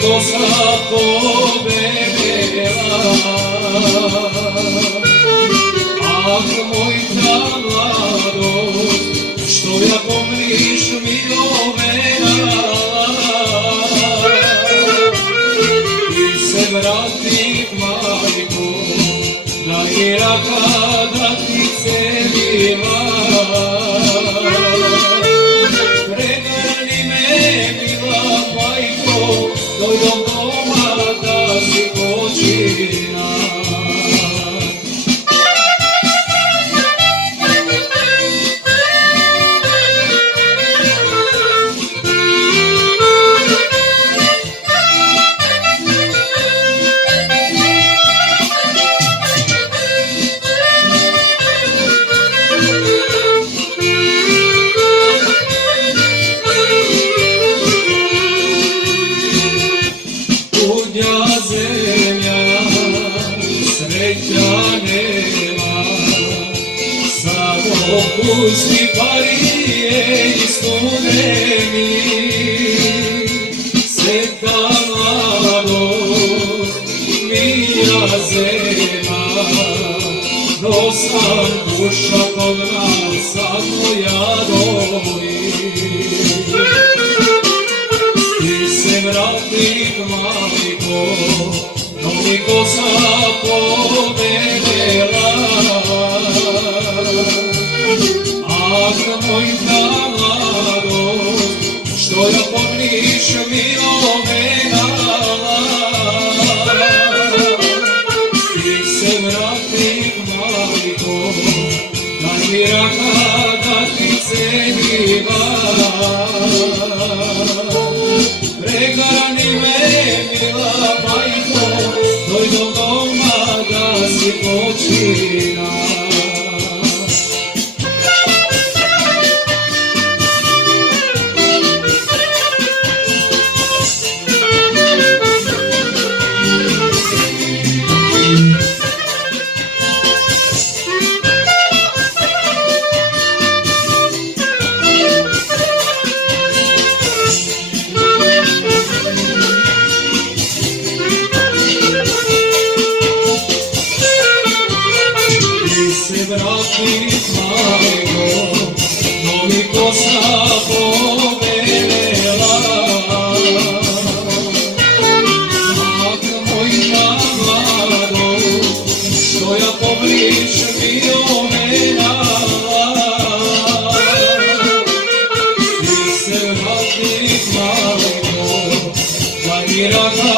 kosa pobegla. Ah, moja mladost, što ja pomniš mi ovena, ti se vrati majko, da i raka da ti celila. Pregrani me mila majko, dojdom doma da si počina. Zemlja sreća nema, samo pusti parije i studeni. Sveta mladost, mija zema, no sam duša kod nas samo ja doji. Ti se vrati majko, novi kosa pobegla. Ah, moja mladost, što ja pomniš mi ovena. Ti se vrati majko, da mi raka da ti celiva. Pregrani me mila majko, dojdom doma da si počina. Se vrati majko, novi kosa pobegla. Ah, moja mladost, što ja pomniš mi ovena. Ti se vrati majko, da mi raka